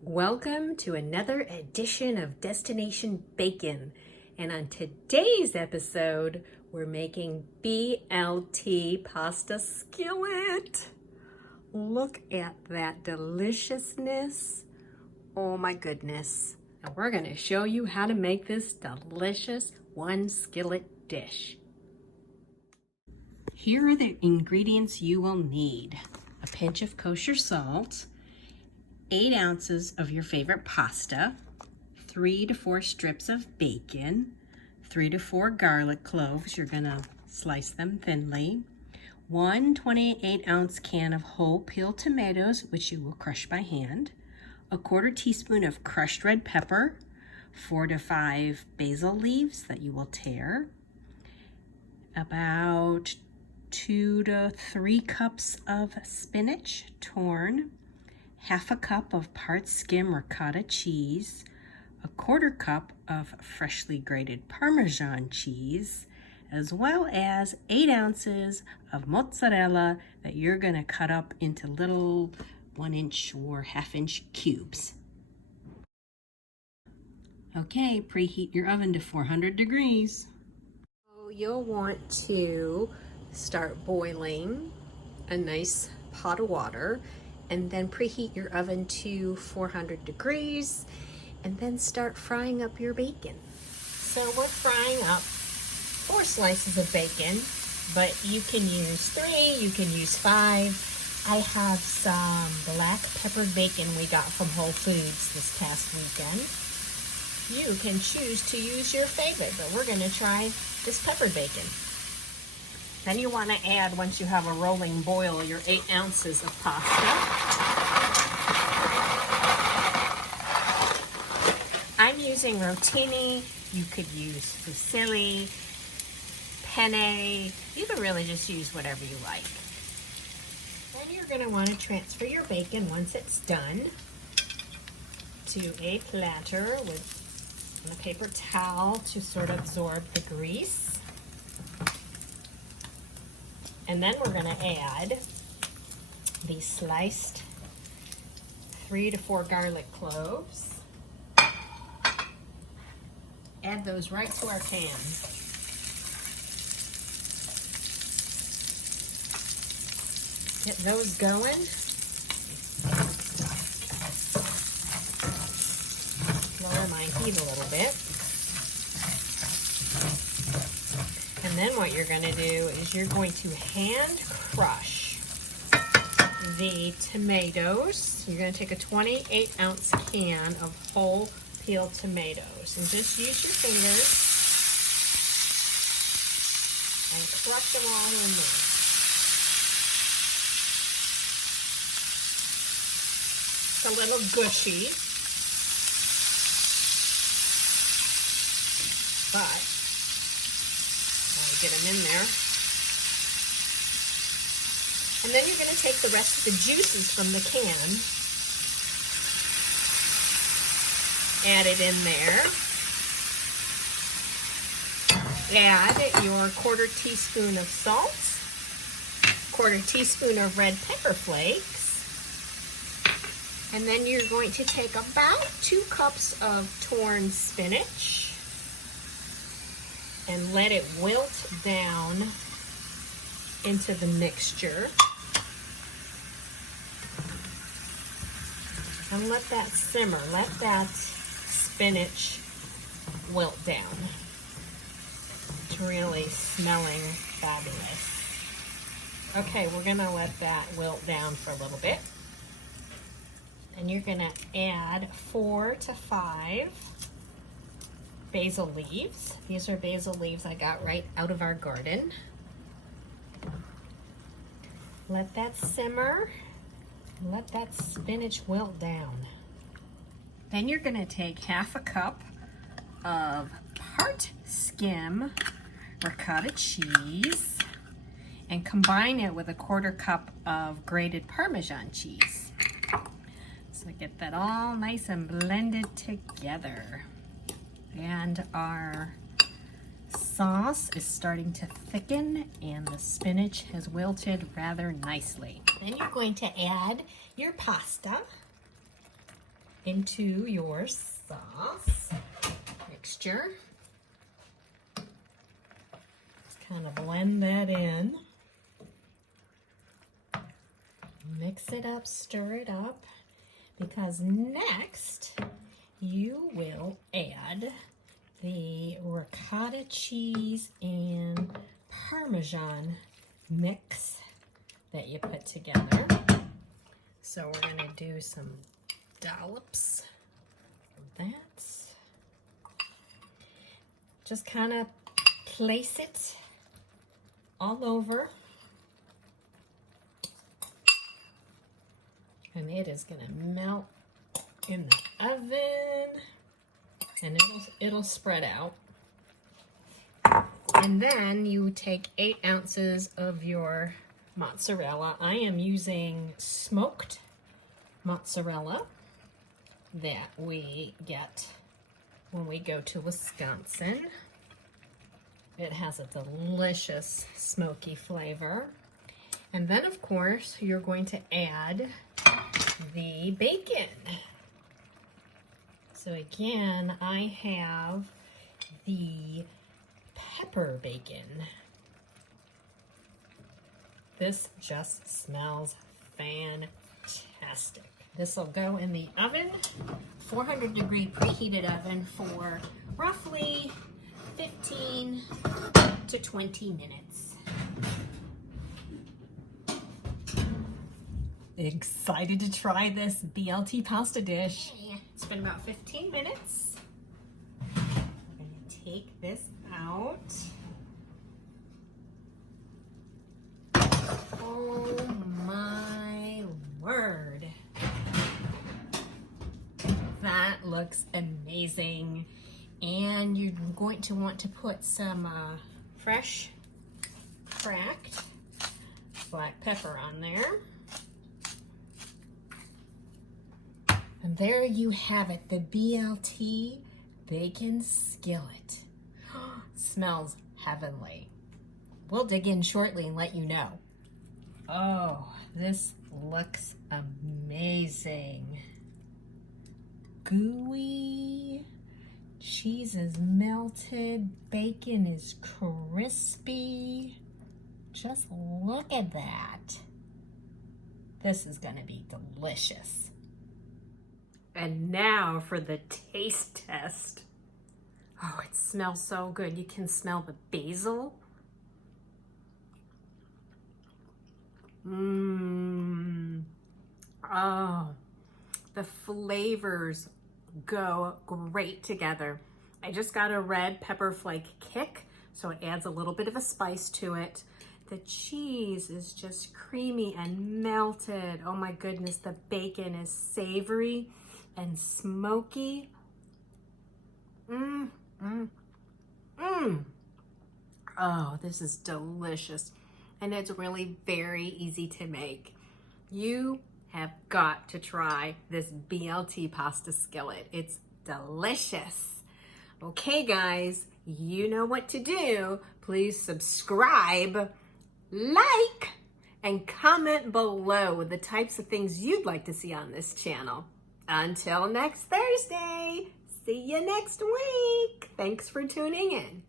Welcome to another edition of Destination Bacon, and on today's episode we're making BLT Pasta Skillet. Look at that deliciousness. Oh my goodness. And we're going to show you how to make this delicious one skillet dish. Here are the ingredients you will need. A pinch of kosher salt, 8 ounces of your favorite pasta, 3 to 4 strips of bacon, 3 to 4 garlic cloves, you're gonna slice them thinly, 1 28-ounce can of whole peeled tomatoes, which you will crush by hand, a 1/4 teaspoon of crushed red pepper, 4 to 5 basil leaves that you will tear, about 2 to 3 cups of spinach torn, 1/2 cup of part-skim ricotta cheese, a 1/4 cup of freshly grated parmesan cheese, as well as 8 ounces of mozzarella that you're going to cut up into little 1-inch or 1/2-inch cubes. Okay, preheat your oven to 400 degrees. So you'll want to start boiling a nice pot of water, and then preheat your oven to 400 degrees, and then start frying up your bacon. So we're frying up 4 slices of bacon, but you can use 3, you can use 5. I have some black peppered bacon we got from Whole Foods this past weekend. You can choose to use your favorite, but we're gonna try this peppered bacon. Then you want to add, once you have a rolling boil, your 8 ounces of pasta. I'm using rotini. You could use fusilli, penne. You can really just use whatever you like. Then you're going to want to transfer your bacon once it's done to a platter with a paper towel to sort of absorb the grease. And then we're going to add the sliced 3 to 4 garlic cloves. Add those right to our pan. Get those going. Lower my heat a little bit. And then what you're going to do is you're going to hand crush the tomatoes. You're going to take a 28-ounce can of whole peeled tomatoes and just use your fingers and crush them all in there. It's a little gushy, but get them in there. And then you're going to take the rest of the juices from the can, add it in there, add your 1/4 teaspoon of salt, 1/4 teaspoon of red pepper flakes, and then you're going to take about 2 cups of torn spinach and let it wilt down into the mixture. And let that simmer. Let that spinach wilt down. It's really smelling fabulous. Okay, we're gonna let that wilt down for a little bit. And you're gonna add 4 to 5 basil leaves. These are basil leaves I got right out of our garden. Let that simmer. Let that spinach wilt down. Then you're going to take 1/2 cup of part-skim ricotta cheese and combine it with a 1/4 cup of grated parmesan cheese. get that all nice and blended together. And our sauce is starting to thicken and the spinach has wilted rather nicely. Then you're going to add your pasta into your sauce mixture. Just kind of blend that in. Mix it up, stir it up, because next you will add the ricotta cheese and parmesan mix that you put together. So we're going to do some dollops of that. Just kind of place it all over. And it is going to melt in the oven, and it'll spread out. And then you take 8 ounces of your mozzarella. I am using smoked mozzarella that we get when we go to Wisconsin. It has a delicious smoky flavor. And then, of course, you're going to add the bacon. So again, I have the pepper bacon. This just smells fantastic. This will go in the oven, 400-degree preheated oven, for roughly 15 to 20 minutes. Excited to try this BLT pasta dish. It's been about 15 minutes. I'm going to take this out. Oh my word. That looks amazing. And you're going to want to put some fresh cracked black pepper on there. And there you have it, the BLT bacon skillet. Smells heavenly. We'll dig in shortly and let you know. Oh, this looks amazing. Gooey, cheese is melted, bacon is crispy. Just look at that. This is gonna be delicious. And now for the taste test. Oh, it smells so good. You can smell the basil. Oh, the flavors go great together. I just got a red pepper flake kick, so it adds a little bit of a spice to it. The cheese is just creamy and melted. Oh my goodness, the bacon is savory and smoky. Oh, this is delicious. And it's really very easy to make. You have got to try this BLT pasta skillet. It's delicious. Okay, guys, you know what to do. Please subscribe, like, and comment below the types of things you'd like to see on this channel. Until next Thursday, see you next week. Thanks for tuning in.